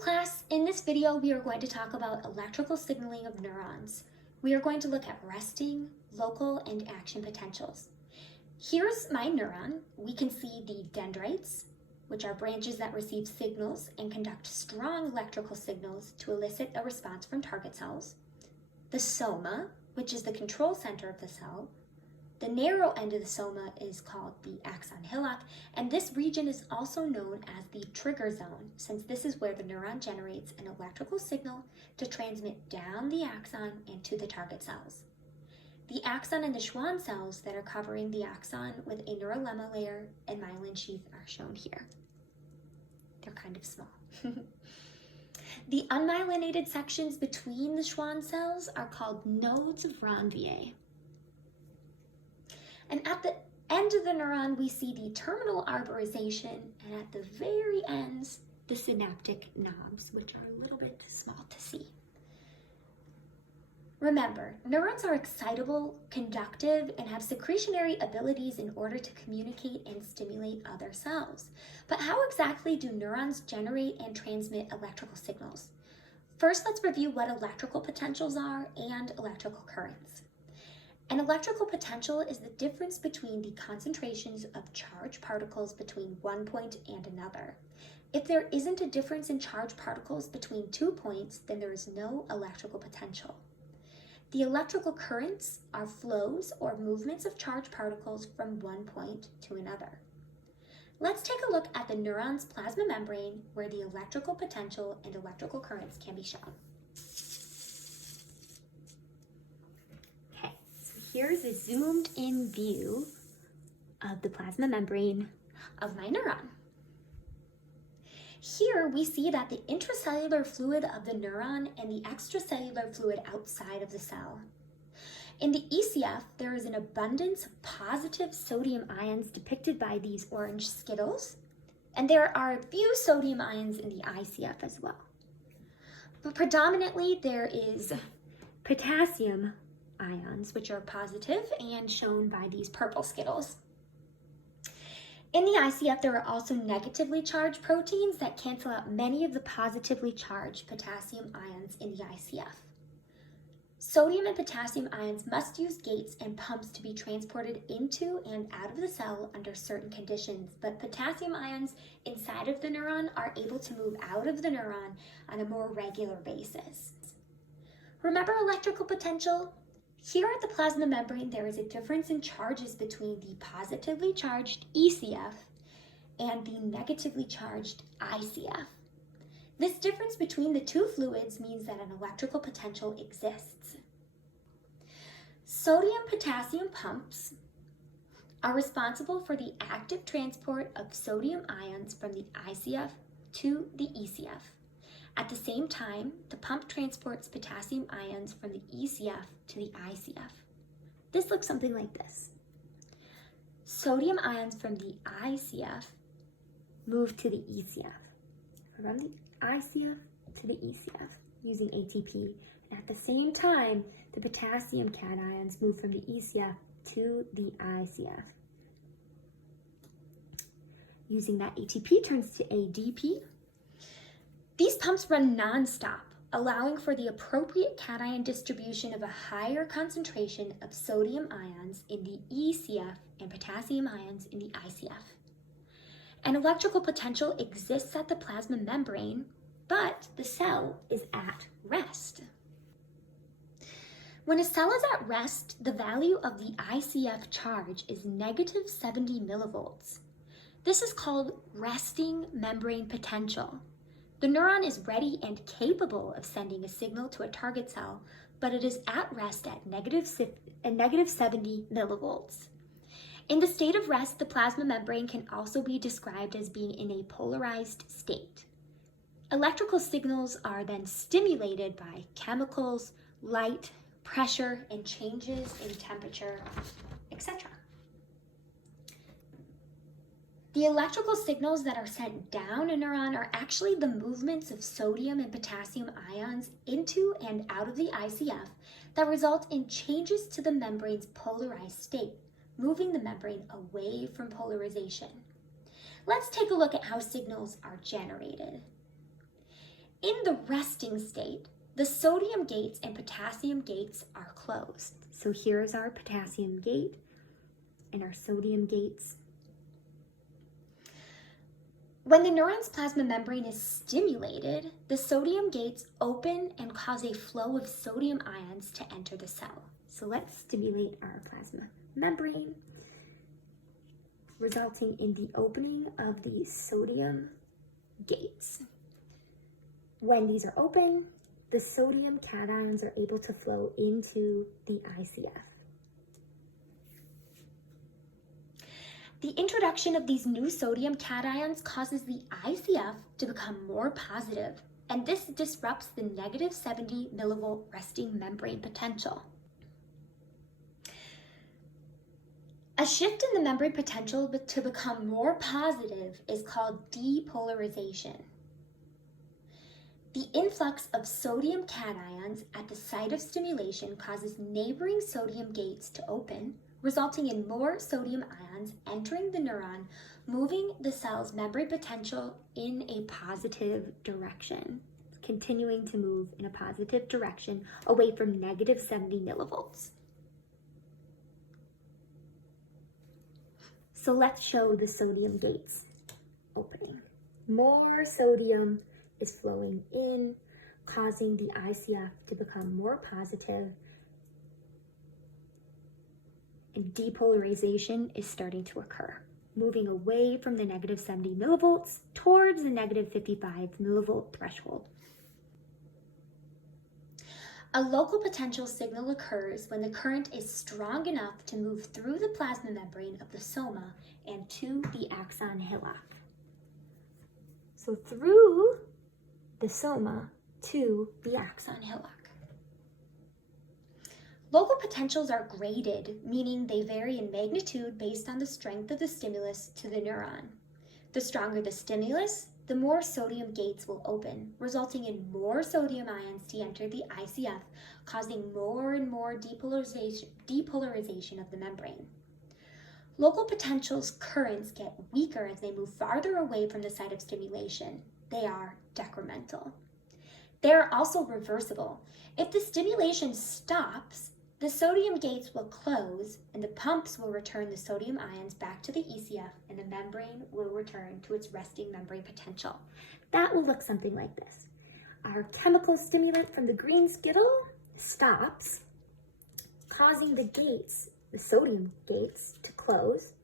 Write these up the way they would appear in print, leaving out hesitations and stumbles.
Hello class, in this video we are going to talk about electrical signaling of neurons. We are going to look at resting, local, and action potentials. Here's my neuron. We can see the dendrites, which are branches that receive signals and conduct strong electrical signals to elicit a response from target cells. The soma, which is the control center of the cell. The narrow end of the soma is called the axon hillock, and this region is also known as the trigger zone, since this is where the neuron generates an electrical signal to transmit down the axon and to the target cells. The axon and the Schwann cells that are covering the axon with a neurolemma layer and myelin sheath are shown here. They're kind of small. The unmyelinated sections between the Schwann cells are called nodes of Ranvier. And at the end of the neuron, we see the terminal arborization, and at the very ends, the synaptic knobs, which are a little bit small to see. Remember, neurons are excitable, conductive, and have secretionary abilities in order to communicate and stimulate other cells. But how exactly do neurons generate and transmit electrical signals? First, let's review what electrical potentials are and electrical currents. An electrical potential is the difference between the concentrations of charged particles between one point and another. If there isn't a difference in charged particles between 2 points, then there is no electrical potential. The electrical currents are flows or movements of charged particles from one point to another. Let's take a look at the neuron's plasma membrane, where the electrical potential and electrical currents can be shown. Here's a zoomed in view of the plasma membrane of my neuron. Here we see that the intracellular fluid of the neuron and the extracellular fluid outside of the cell. In the ECF, there is an abundance of positive sodium ions depicted by these orange skittles, and there are a few sodium ions in the ICF as well. But predominantly there is potassium ions, which are positive and shown by these purple skittles. In the ICF, there are also negatively charged proteins that cancel out many of the positively charged potassium ions in the ICF. Sodium and potassium ions must use gates and pumps to be transported into and out of the cell under certain conditions, but potassium ions inside of the neuron are able to move out of the neuron on a more regular basis. Remember electrical potential? Here at the plasma membrane, there is a difference in charges between the positively charged ECF and the negatively charged ICF. This difference between the two fluids means that an electrical potential exists. Sodium-potassium pumps are responsible for the active transport of sodium ions from the ICF to the ECF. At the same time, the pump transports potassium ions from the ECF to the ICF. This looks something like this. Sodium ions from the ICF move to the ECF. From the ICF to the ECF using ATP. And at the same time, the potassium cations move from the ECF to the ICF. Using that ATP turns to ADP. These pumps run non-stop, allowing for the appropriate cation distribution of a higher concentration of sodium ions in the ECF and potassium ions in the ICF. An electrical potential exists at the plasma membrane, but the cell is at rest. When a cell is at rest, the value of the ICF charge is negative 70 millivolts. This is called resting membrane potential. The neuron is ready and capable of sending a signal to a target cell, but it is at rest at negative 70 millivolts. In the state of rest, the plasma membrane can also be described as being in a polarized state. Electrical signals are then stimulated by chemicals, light, pressure, and changes in temperature, etc. The electrical signals that are sent down a neuron are actually the movements of sodium and potassium ions into and out of the ICF that result in changes to the membrane's polarized state, moving the membrane away from polarization. Let's take a look at how signals are generated. In the resting state, the sodium gates and potassium gates are closed. So here's our potassium gate and our sodium gates. When the neuron's plasma membrane is stimulated, the sodium gates open and cause a flow of sodium ions to enter the cell. So let's stimulate our plasma membrane, resulting in the opening of the sodium gates. When these are open, the sodium cations are able to flow into the ICF. The introduction of these new sodium cations causes the ICF to become more positive, and this disrupts the negative 70 millivolt resting membrane potential. A shift in the membrane potential to become more positive is called depolarization. The influx of sodium cations at the site of stimulation causes neighboring sodium gates to open, resulting in more sodium ions entering the neuron, moving the cell's membrane potential in a positive direction, continuing to move in a positive direction away from negative 70 millivolts. So let's show the sodium gates opening. More sodium is flowing in, causing the ICF to become more positive, and depolarization is starting to occur, moving away from the negative 70 millivolts towards the negative 55 millivolt threshold. A local potential signal occurs when the current is strong enough to move through the plasma membrane of the soma and to the axon hillock. So through the soma to the axon hillock. Local potentials are graded, meaning they vary in magnitude based on the strength of the stimulus to the neuron. The stronger the stimulus, the more sodium gates will open, resulting in more sodium ions to enter the ICF, causing more and more depolarization of the membrane. Local potentials currents get weaker as they move farther away from the site of stimulation. They are decremental. They are also reversible. If the stimulation stops, the sodium gates will close and the pumps will return the sodium ions back to the ECF and the membrane will return to its resting membrane potential. That will look something like this. Our chemical stimulant from the green skittle stops, causing the gates, the sodium gates, to close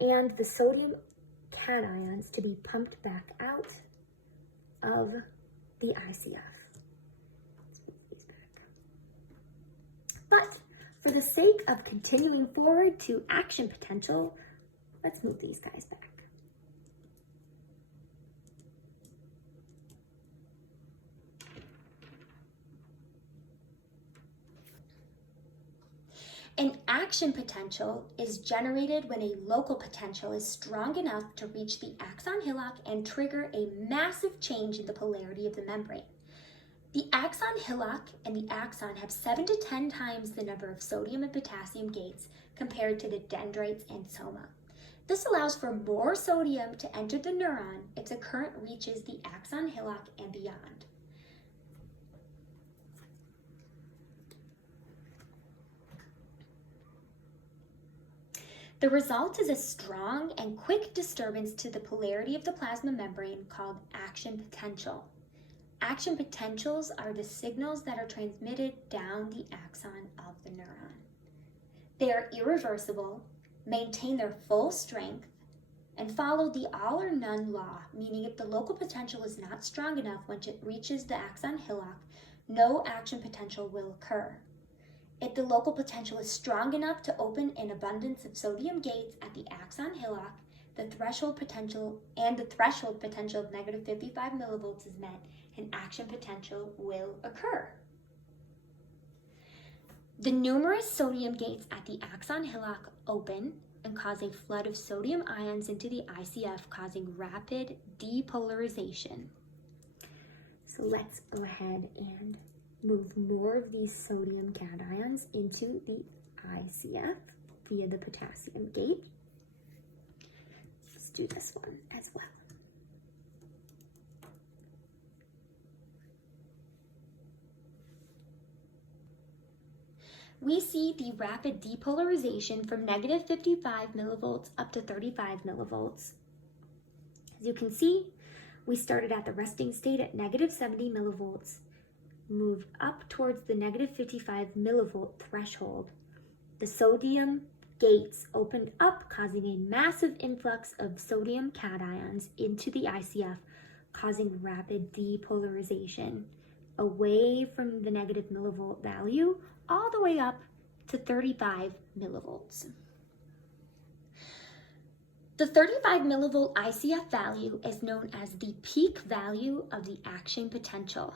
and the sodium cations to be pumped back out of the ICF. But for the sake of continuing forward to action potential, let's move these guys back. An action potential is generated when a local potential is strong enough to reach the axon hillock and trigger a massive change in the polarity of the membrane. The axon hillock and the axon have 7 to 10 times the number of sodium and potassium gates compared to the dendrites and soma. This allows for more sodium to enter the neuron if the current reaches the axon hillock and beyond. The result is a strong and quick disturbance to the polarity of the plasma membrane called action potential. Action potentials are the signals that are transmitted down the axon of the neuron. They are irreversible, maintain their full strength, and follow the all or none law, meaning if the local potential is not strong enough once it reaches the axon hillock, no action potential will occur. If the local potential is strong enough to open an abundance of sodium gates at the axon hillock, the threshold potential of negative 55 millivolts is met, and action potential will occur. The numerous sodium gates at the axon hillock open and cause a flood of sodium ions into the ICF, causing rapid depolarization. So let's go ahead and move more of these sodium cations into the ICF via the potassium gate. Let's do this one as well. we see the rapid depolarization from negative 55 millivolts up to 35 millivolts. As you can see, we started at the resting state at negative 70 millivolts, moved up towards the negative 55 millivolt threshold. The sodium gates opened up, causing a massive influx of sodium cations into the ICF, causing rapid depolarization away from the negative millivolt value all the way up to 35 millivolts. The 35 millivolt ICF value is known as the peak value of the action potential.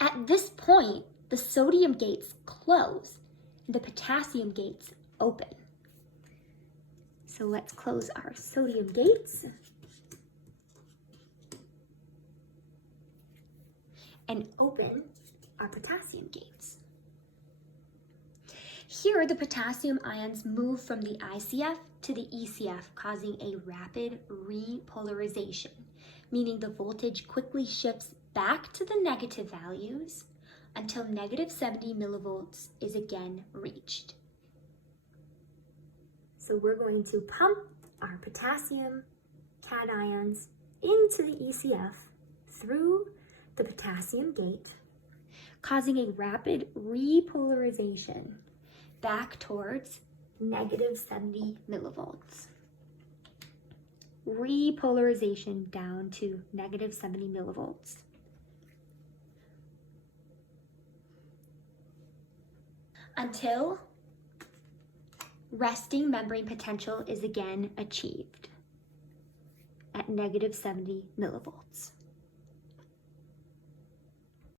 At this point, the sodium gates close and the potassium gates open. So let's close our sodium gates and open our potassium gates. Here, the potassium ions move from the ICF to the ECF, causing a rapid repolarization, meaning the voltage quickly shifts back to the negative values until negative 70 millivolts is again reached. So we're going to pump our potassium cations into the ECF through the potassium gate, causing a rapid repolarization back towards negative 70 millivolts. Repolarization down to negative 70 millivolts. Until resting membrane potential is again achieved at negative 70 millivolts.